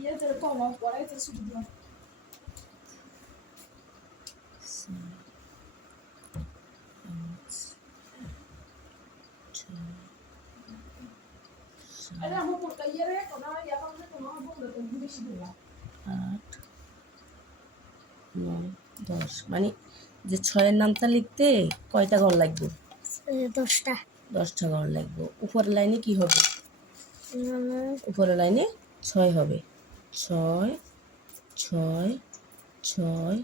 ইয়ে যে তো আমার পড়াই তো শুধু দিলাম আরে আমার পড়তে ইয়ে রে কোন ইয়া করলে কোন বন্ধ তো বেশি দিলাম 8 9 10 মানে যে 6 এর নামটা লিখতে কয়টা ঘর লাগবে 10টা 10টা ঘর লাগবে উপরের লাইনে কি হবে উপরের লাইনে 6 হবে 6 6 6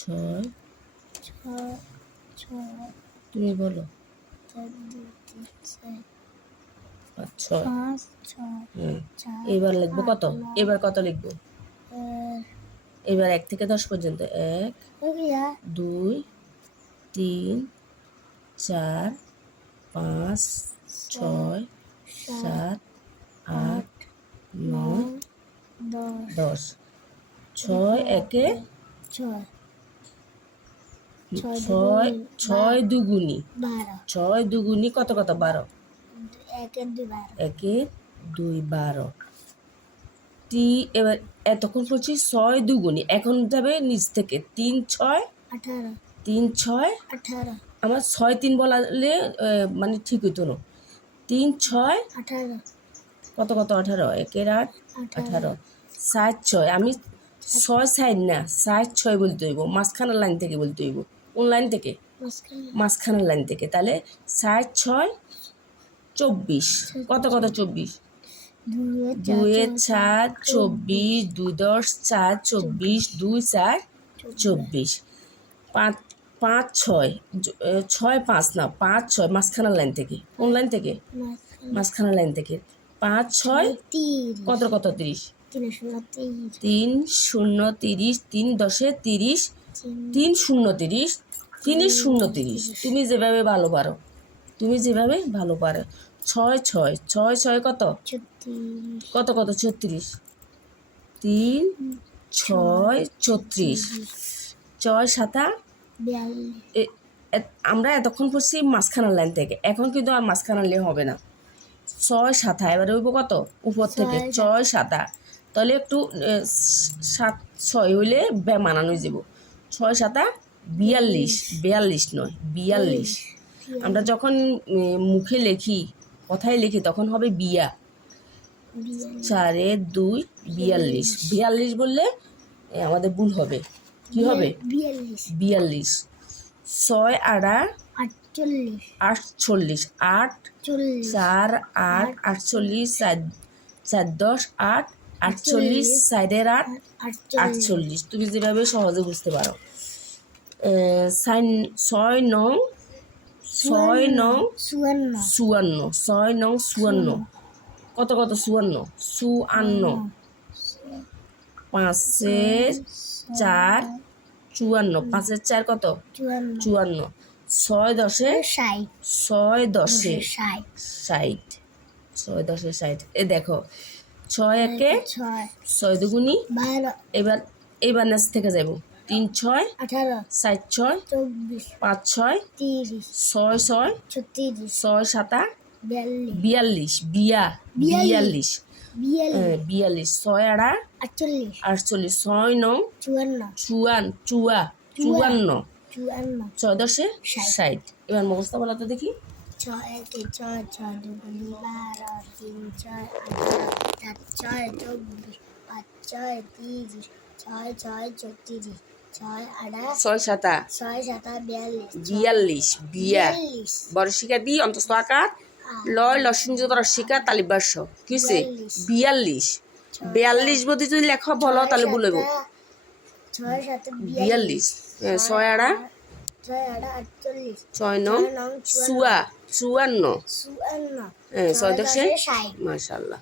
6 তুমি বলো 6 এবার লিখবো কত এবার কত লিখবো এবার 1 থেকে 10 পর্যন্ত 1 2 3 4 5 6 7 8 9 10 6 একে 6 দুগুনি 6 দুগুনি কত কত 12 একে 2 12 এবার এতক্ষণ পড়ছি 6 দুগুনি এখন যাবে নিচ থেকে 3 6 3 6 আমার 6 3 বলালে মানে ঠিক হইতো না 3 6 কত কত 18 একের 8 18 7 6 আমি 6 সাইড না 7 6 বলতে হইব মাঝখানের লাইন থেকে বলতে হইব কোন লাইন থেকে মাঝখানের লাইন থেকে তাহলে 7 6 24 কত কত 24 2 4 24 2 10 4 24 2 4 24 5 5 6 6 5 না 5 6 মাঝখানের লাইন থেকে কোন লাইন থেকে মাঝখানের লাইন থেকে 5 6 কত কত 30 3 0 30 3 10 30 3 0 30 3 0 30 তুমি যেভাবে ভালো পারো ভালো পারো 6 6 6 6 কত কত কত 36 3 6 34 6 7 আমরা এতক্ষণ পড়ছি মাঝখানের লাইন থেকে এখন কিন্তু আর মাঝখানের লাইন হবে না 6 7 এবারে হইব কত উপর থেকে 6 7 তাহলে একটু 7 6 হইলে মানানো যাব 6 7 42 42 নয় 42 আমরা যখন মুখে লিখি কথায় লিখি তখন হবে বিয়া 4 2 42 42 বললে আমাদের ভুল হবে কি হবে 42 6 8 48 8 4 8 48 4 10 8 48 সাইডের 8 48 তুমি যেভাবে সহজে বুঝতে পারো 6 9 54 6 9 54 কত কত 54 54 5 4 54 5 4 কত 54 6 10 6 10 60 6 10 60 এ দেখো 6 একে 6 দুগুনি এবার নিচ থেকে যাব 3 6 18 7 6 24 5 6 30 6 6 36 6 7 42 42 42 6 8 48 6 9 54 6 10 60 এবার মুখস্থ বলা তো দেখি 6 1 6 6 2 12 3 6 8 6 24 5 6 30 6 6 34 6 7 বিয়া বড় শিকার বি অন্তস্থ আকার লয় লসিংযুক্ত রসিকা তালিবার্ষ কিসে 42 বদি যদি লেখো বলো তাহলে বলবো 42 6 8 6 9 54 6 10 মাশাআল্লাহ।